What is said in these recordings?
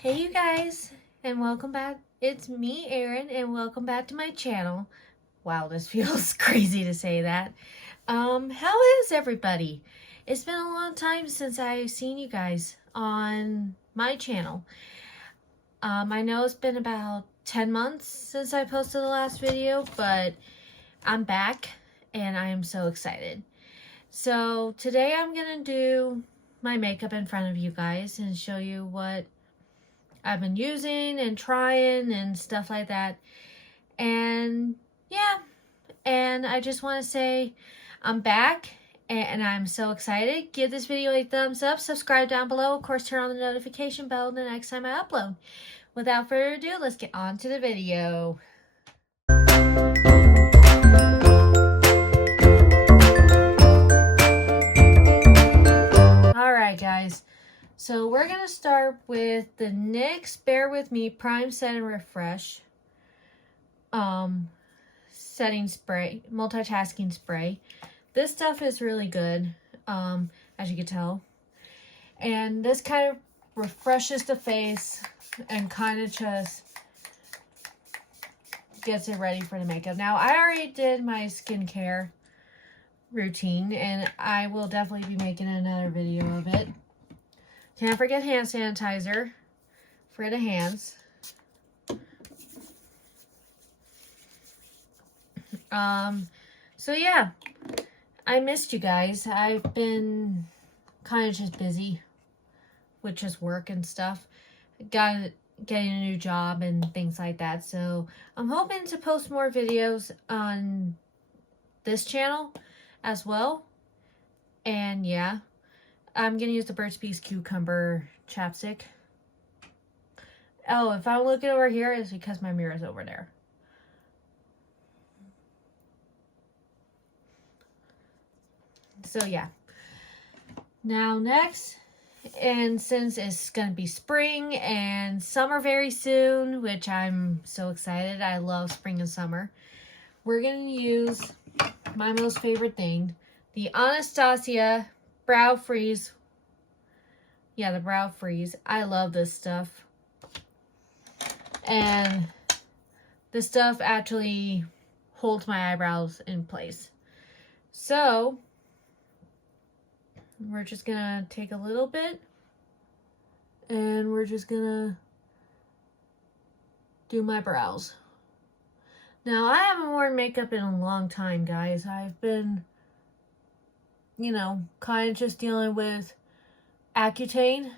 Hey you guys, and welcome back. It's me, Erin, and welcome back to my channel. Wow, this feels crazy to say that. How is everybody? It's been a long time since I've seen you guys on my channel. I know it's been about 10 months since I posted the last video, but I'm back and I am so excited. So today I'm gonna do my makeup in front of you guys and show you what I've been using and trying and stuff like that. And yeah, and I just want to say I'm back and I'm so excited. Give this video a thumbs up, subscribe down below, of course turn on the notification bell the next time I upload. Without further ado, let's get on to the video. Alright guys, so we're going to start with the NYX Bear With Me Prime Set and Refresh setting spray, multitasking spray. This stuff is really good, as you can tell. And this kind of refreshes the face and kind of just gets it ready for the makeup. Now, I already did my skincare routine, and I will definitely be making another video of it. Can't forget hand sanitizer for the hands. So yeah, I missed you guys. I've been kind of just busy with just work and stuff. Getting a new job and things like that. So I'm hoping to post more videos on this channel as well. And yeah, I'm gonna use the Burt's Bees Cucumber chapstick. Oh, if I'm looking over here, it's because my mirror is over there. So yeah. Now next, and since it's gonna be spring and summer very soon, which I'm so excited, I love spring and summer, we're gonna use my most favorite thing, the Anastasia Brow Freeze. Yeah, the Brow Freeze. I love this stuff. And this stuff actually holds my eyebrows in place. So we're just gonna take a little bit and we're just gonna do my brows. Now, I haven't worn makeup in a long time, guys. I've been, you know, kind of just dealing with Accutane.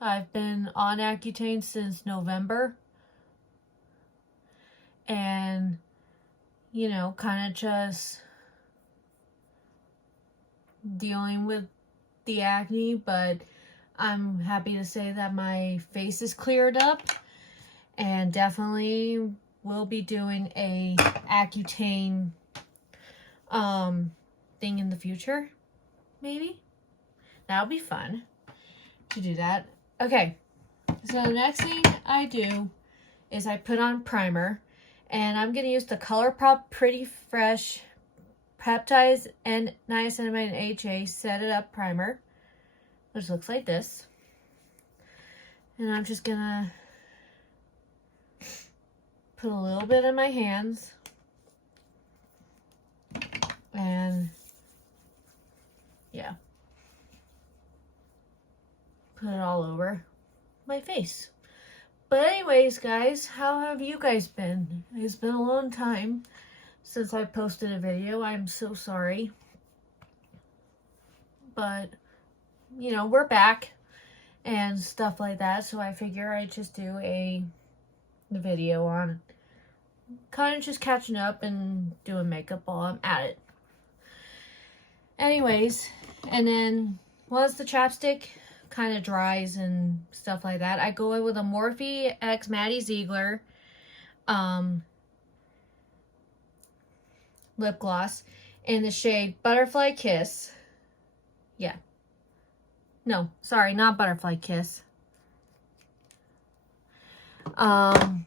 I've been on Accutane since November. And, you know, kind of just dealing with the acne, but I'm happy to say that my face is cleared up, and definitely will be doing a Accutane thing in the future, maybe. That'll be fun to do that. Okay, so the next thing I do is I put on primer, and I'm gonna use the ColourPop Pretty Fresh Peptides and Niacinamide and HA Set It Up Primer, which looks like this. And I'm just gonna put a little bit in my hands and yeah, put it all over my face. But anyways, guys, how have you guys been? It's been a long time since I posted a video. I'm so sorry. But, you know, we're back and stuff like that. So I figure I'd just do a video on kind of just catching up and doing makeup while I'm at it. Anyways, and then once the chapstick kind of dries and stuff like that, I go in with a Morphe X Maddie Ziegler lip gloss in the shade Butterfly Kiss. Yeah. No, sorry, not Butterfly Kiss.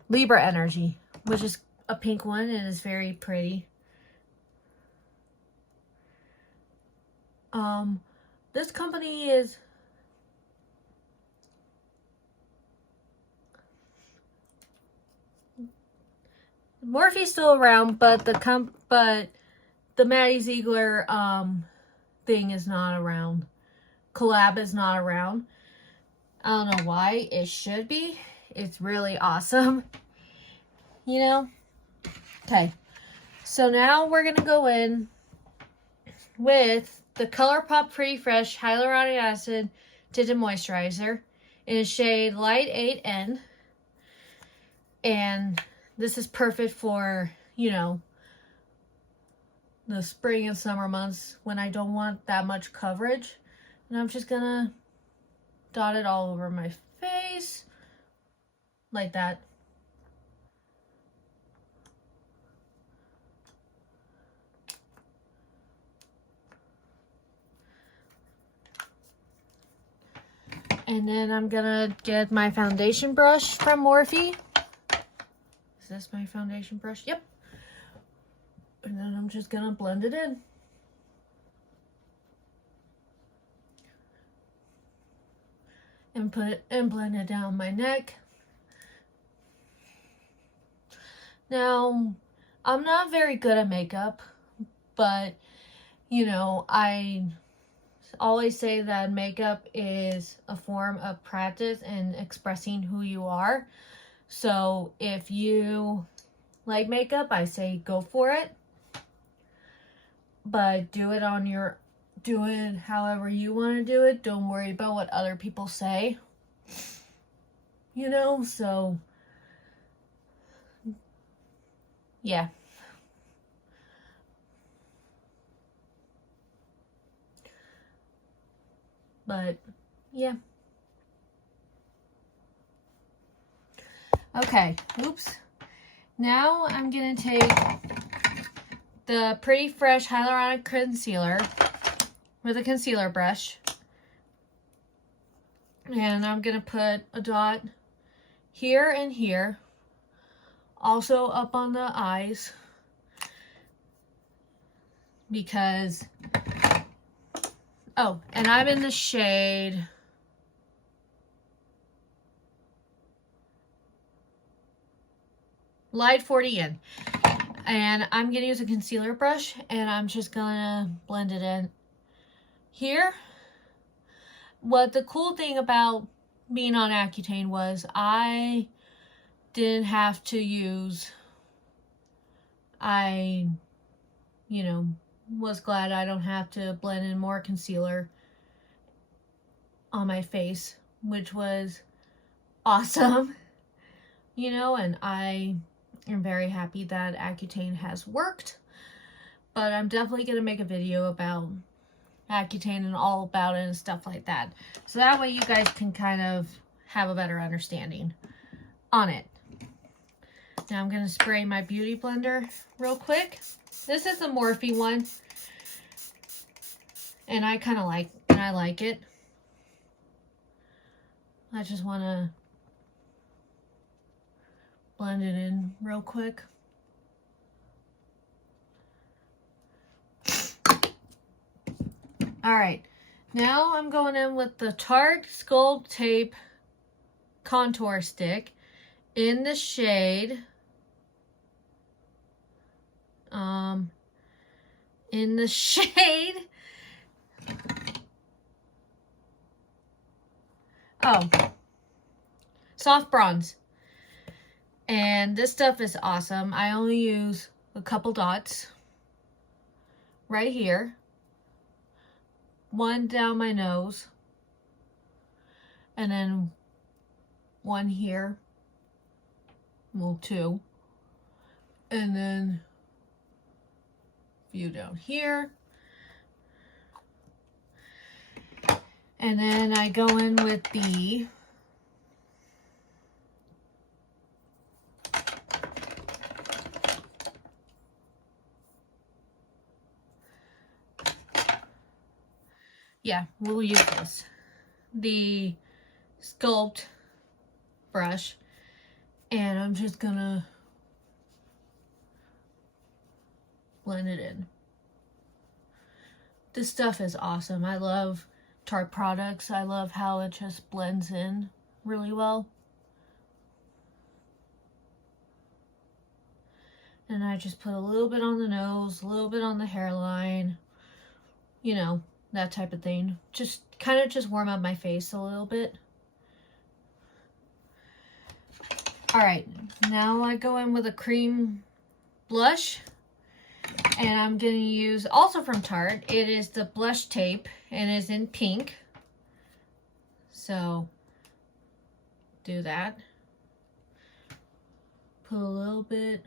Libra Energy, which is a pink one and is very pretty. This company is Morphe's still around, but the Maddie Ziegler thing is not around. Collab is not around. I don't know why. It should be. It's really awesome. You know? Okay. So now we're going to go in with the ColourPop Pretty Fresh Hyaluronic Acid Tinted Moisturizer in a shade Light 8N. And this is perfect for, you know, the spring and summer months when I don't want that much coverage. And I'm just gonna dot it all over my face like that. And then I'm gonna get my foundation brush from Morphe. Is this my foundation brush? Yep. And then I'm just gonna blend it in. And blend it down my neck. Now, I'm not very good at makeup, but you know, I always say that makeup is a form of practice and expressing who you are. So if you like makeup, I say go for it. But do it however you want to do it. Don't worry about what other people say. You know, so yeah. But yeah. Okay, oops. Now I'm gonna take the Pretty Fresh Hyaluronic Concealer with a concealer brush. And I'm gonna put a dot here and here. Also up on the eyes. Because, oh, and I'm in the shade Light 40N. And I'm going to use a concealer brush, and I'm just going to blend it in here. What the cool thing about being on Accutane was I didn't have to use, you know, was glad I don't have to blend in more concealer on my face, which was awesome, you know, and I am very happy that Accutane has worked. But I'm definitely going to make a video about Accutane and all about it and stuff like that. So that way you guys can kind of have a better understanding on it. Now I'm going to spray my Beauty Blender real quick. This is the Morphe one. And I like it. I just want to blend it in real quick. Alright, now I'm going in with the Tarte Sculpt Tape Contour Stick in the shade, oh, Soft Bronze. And this stuff is awesome. I only use a couple dots right here. One down my nose. And then one here. Well, two. And then a few down here. And then I go in with the we'll use this. The Sculpt brush. And I'm just gonna blend it in. This stuff is awesome. I love Tarte products. I love how it just blends in really well. And I just put a little bit on the nose, a little bit on the hairline, you know, that type of thing. Just kind of just warm up my face a little bit. All right, now I go in with a cream blush, and I'm going to use, also from Tarte, it is the blush tape, and it's in pink. So, do that. Put a little bit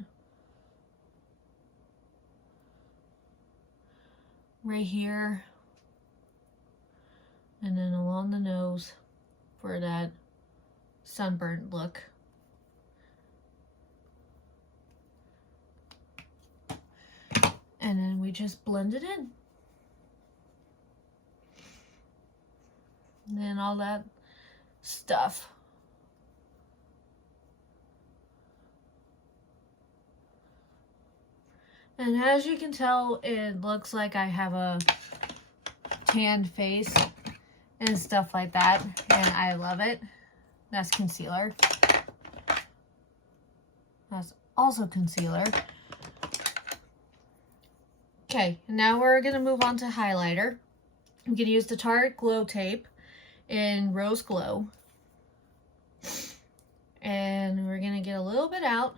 right here, and then along the nose for that sunburnt look. And then we just blend it in. And then all that stuff. And as you can tell, it looks like I have a tanned face and stuff like that. And I love it. That's concealer. That's also concealer. Okay, now we're going to move on to highlighter. I'm going to use the Tarte Glow Tape in Rose Glow. And we're going to get a little bit out.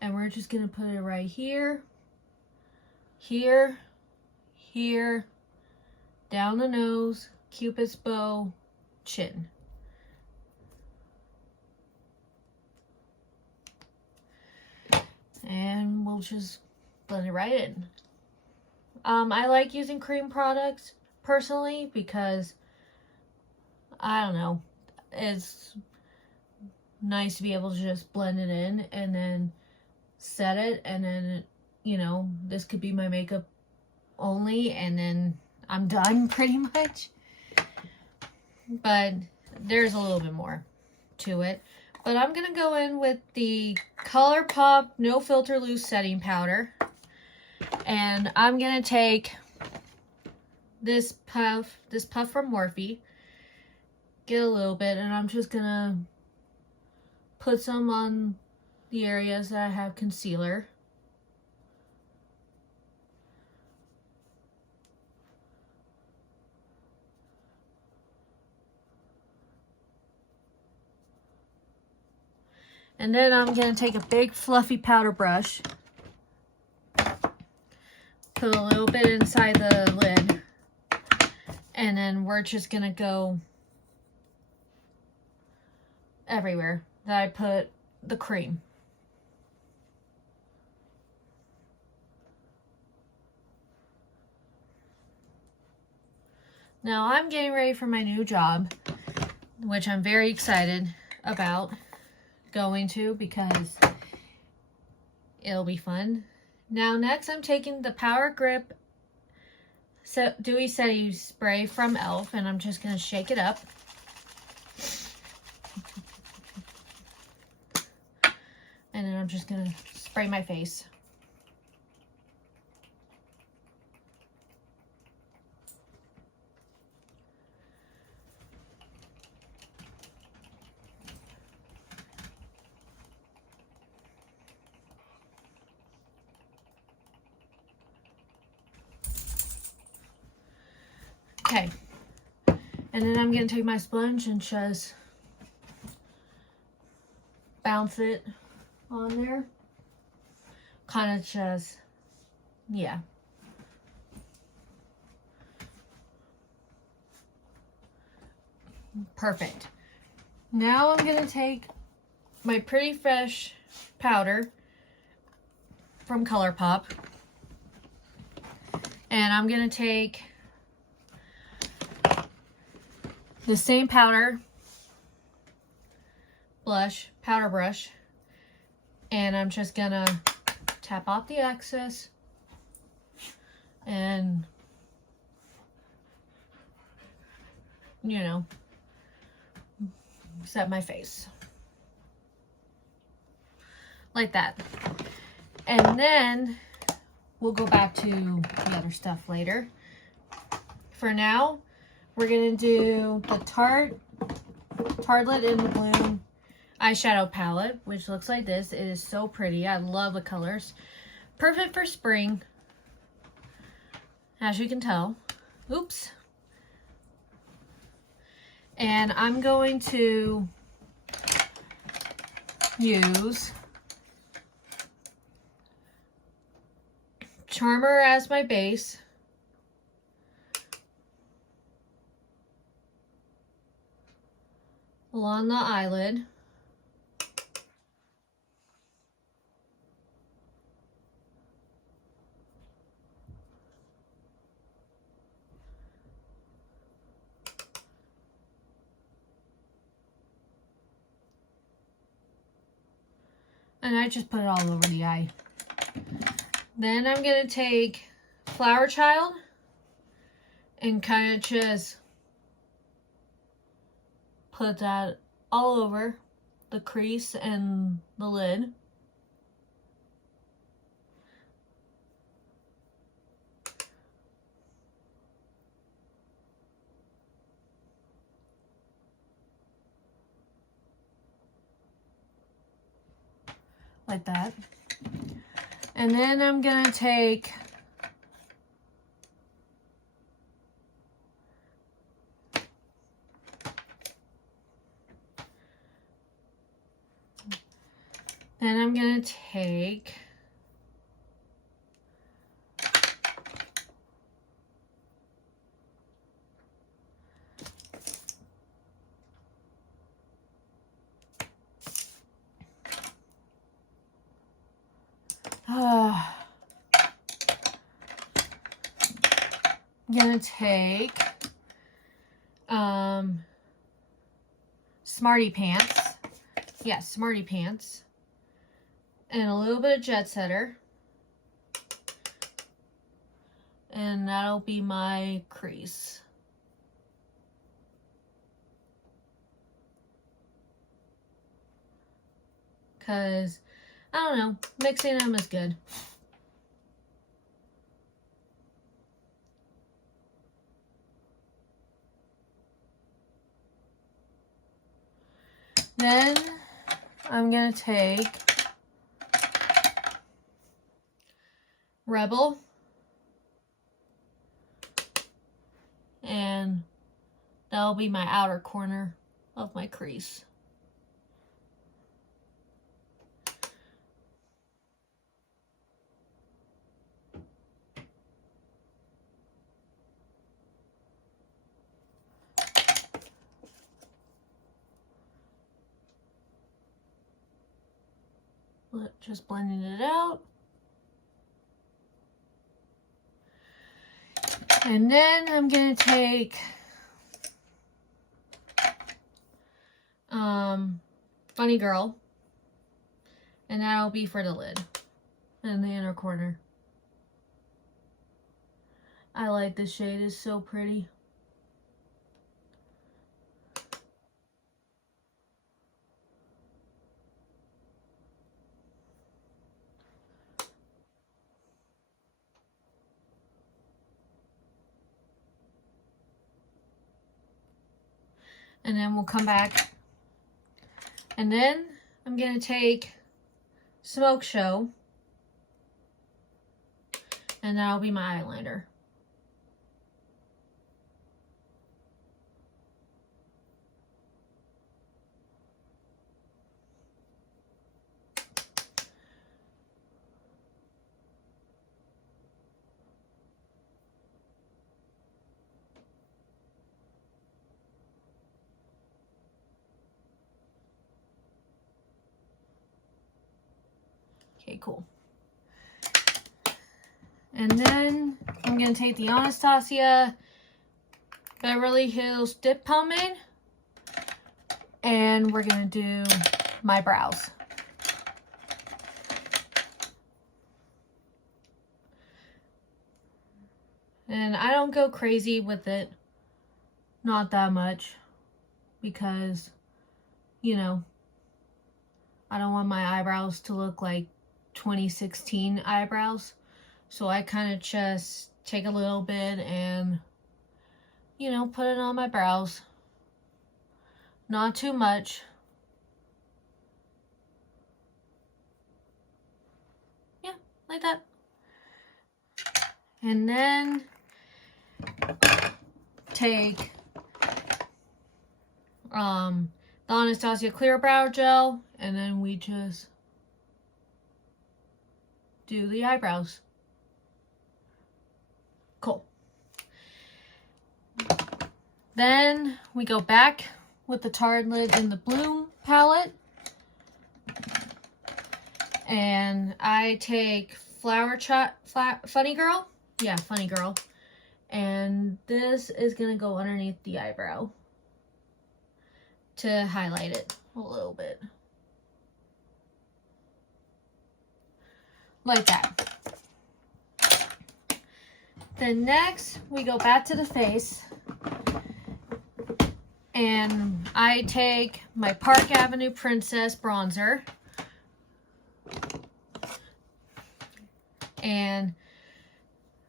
And we're just going to put it right here, here, here, down the nose, Cupid's bow, chin. And we'll just blend it right in. I like using cream products personally because, I don't know, it's nice to be able to just blend it in and then set it, and then, you know, this could be my makeup only, and then I'm done pretty much. But there's a little bit more to it. But I'm going to go in with the ColourPop No Filter Loose Setting Powder. And I'm going to take this puff from Morphe, get a little bit, and I'm just going to put some on the areas that I have concealer. And then I'm going to take a big fluffy powder brush, put a little bit inside the lid, and then we're just going to go everywhere that I put the cream. Now I'm getting ready for my new job, which I'm very excited about going to because it'll be fun. Now next I'm taking the Power Grip Dewy Setting Spray from e.l.f. and I'm just going to shake it up. And then I'm just going to spray my face. Okay, and then I'm going to take my sponge and just bounce it on there. Kind of just, yeah. Perfect. Now I'm going to take my Pretty Fresh powder from ColourPop. And I'm going to take the same powder brush, and I'm just gonna tap off the excess and, you know, set my face like that. And then we'll go back to the other stuff later. For now, we're going to do the Tartelette in the Bloom eyeshadow palette, which looks like this. It is so pretty. I love the colors. Perfect for spring, as you can tell. Oops. And I'm going to use Charmer as my base. Along the eyelid. And I just put it all over the eye. Then I'm going to take Flower Child and kind of just put that all over the crease and the lid. Like that. And then I'm going to take Smarty Pants. Yeah, Smarty Pants. And a little bit of Jet Setter. And that'll be my crease. Because, I don't know, mixing them is good. Then I'm going to take Rebel and that'll be my outer corner of my crease. Just blending it out. And then I'm going to take Funny Girl, and that'll be for the lid and the inner corner. I like this shade, it's so pretty. And then we'll come back. And then I'm going to take Smoke Show. And that'll be my eyeliner. Okay, cool. And then I'm going to take the Anastasia Beverly Hills Dip Pomade. And we're going to do my brows. And I don't go crazy with it. Not that much. Because, you know, I don't want my eyebrows to look like 2016 eyebrows. So I kind of just take a little bit and, you know, put it on my brows. Not too much. like that. And then take the Anastasia Clear Brow Gel, and then we just do the eyebrows. Cool. Then we go back with the Tartelette in the Bloom palette. And I take Funny Girl. Yeah, Funny Girl. And this is going to go underneath the eyebrow to highlight it a little bit. Like that. Then next, we go back to the face. And I take my Park Avenue Princess bronzer. And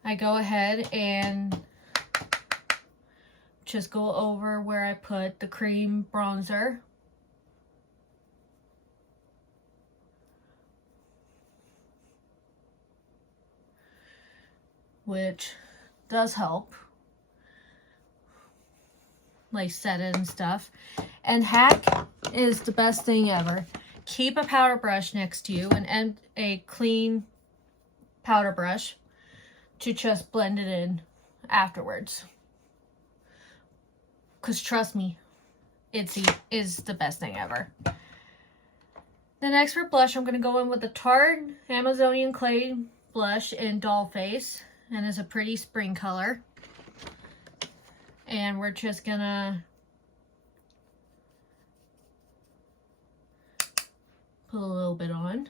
I go ahead and just go over where I put the cream bronzer. Which does help. Like set it and stuff. And hack is the best thing ever. Keep a powder brush next to you and a clean powder brush to just blend it in afterwards. Because trust me, it is the best thing ever. The next for blush, I'm going to go in with the Tarte Amazonian Clay blush in Doll Face. And it's a pretty spring color. And we're just going to put a little bit on.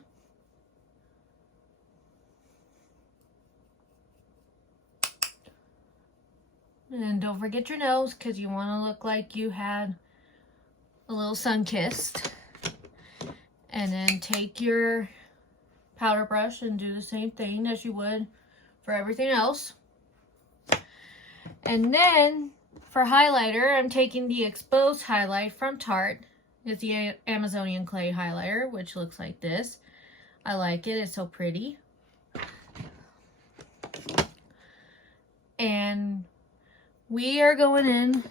And don't forget your nose, because you want to look like you had a little sun-kissed. And then take your powder brush and do the same thing as you would for everything else. And then for highlighter, I'm taking the Exposed highlight from Tarte. It's the Amazonian Clay highlighter, which looks like this. I like it. It's so pretty. And we are going in,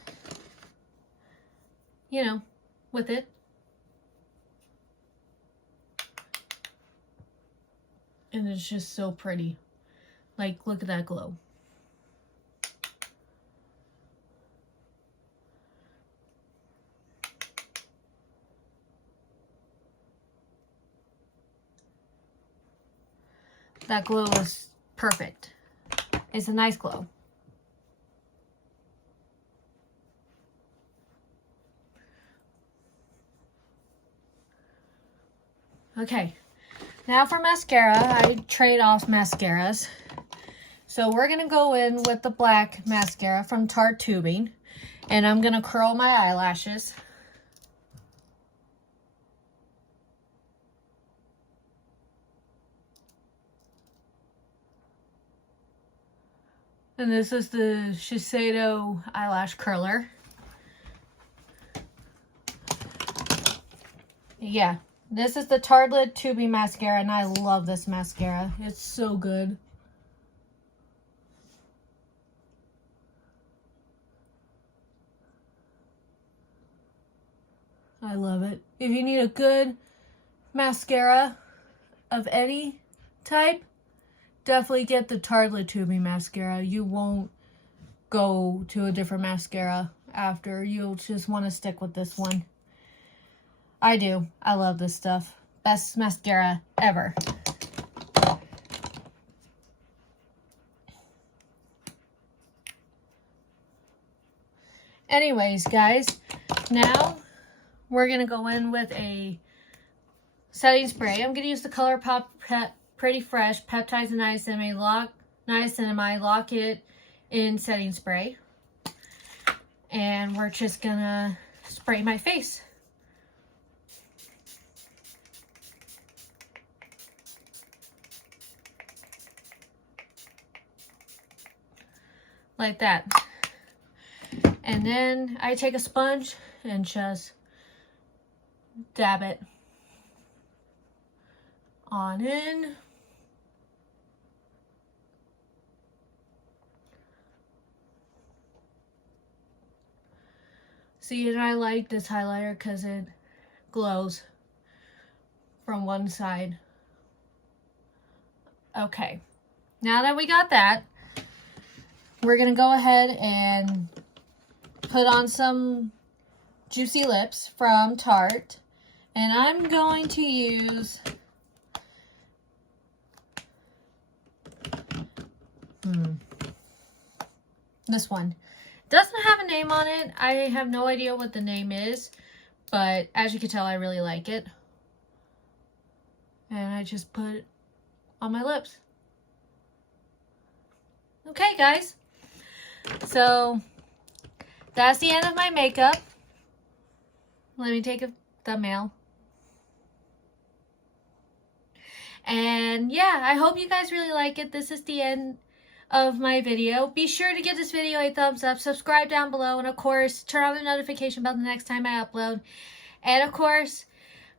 you know, with it. And it's just so pretty. Like, look at that glow. That glow is perfect. It's a nice glow. Okay, now for mascara, I trade off mascaras. So we're going to go in with the black mascara from Tarte Tubing. And I'm going to curl my eyelashes. And this is the Shiseido eyelash curler. Yeah, this is the Tartelette Tubing mascara, and I love this mascara. It's so good. I love it. If you need a good mascara of any type, definitely get the Tartelette Tubing mascara. You won't go to a different mascara after. You'll just want to stick with this one. I do. I love this stuff. Best mascara ever. Anyways, guys, now we're going to go in with a setting spray. I'm going to use the ColourPop Pretty Fresh Peptides and Niacinamide Lock It in setting spray. And we're just going to spray my face. Like that. And then I take a sponge and just dab it on in. See, and I like this highlighter because it glows from one side. Okay, now that we got that, we're going to go ahead and put on some Juicy Lips from Tarte. And I'm going to use this one. Doesn't have a name on it. I have no idea what the name is, but as you can tell, I really like it. And I just put it on my lips. Okay, guys. So that's the end of my makeup. Let me take a thumbnail. And yeah, I hope you guys really like it. This is the end of my video. Be sure to give this video a thumbs up, subscribe down below, and of course, turn on the notification bell the next time I upload. And of course,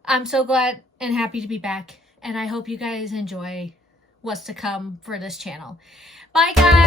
I'm so glad and happy to be back. And I hope you guys enjoy what's to come for this channel. Bye, guys!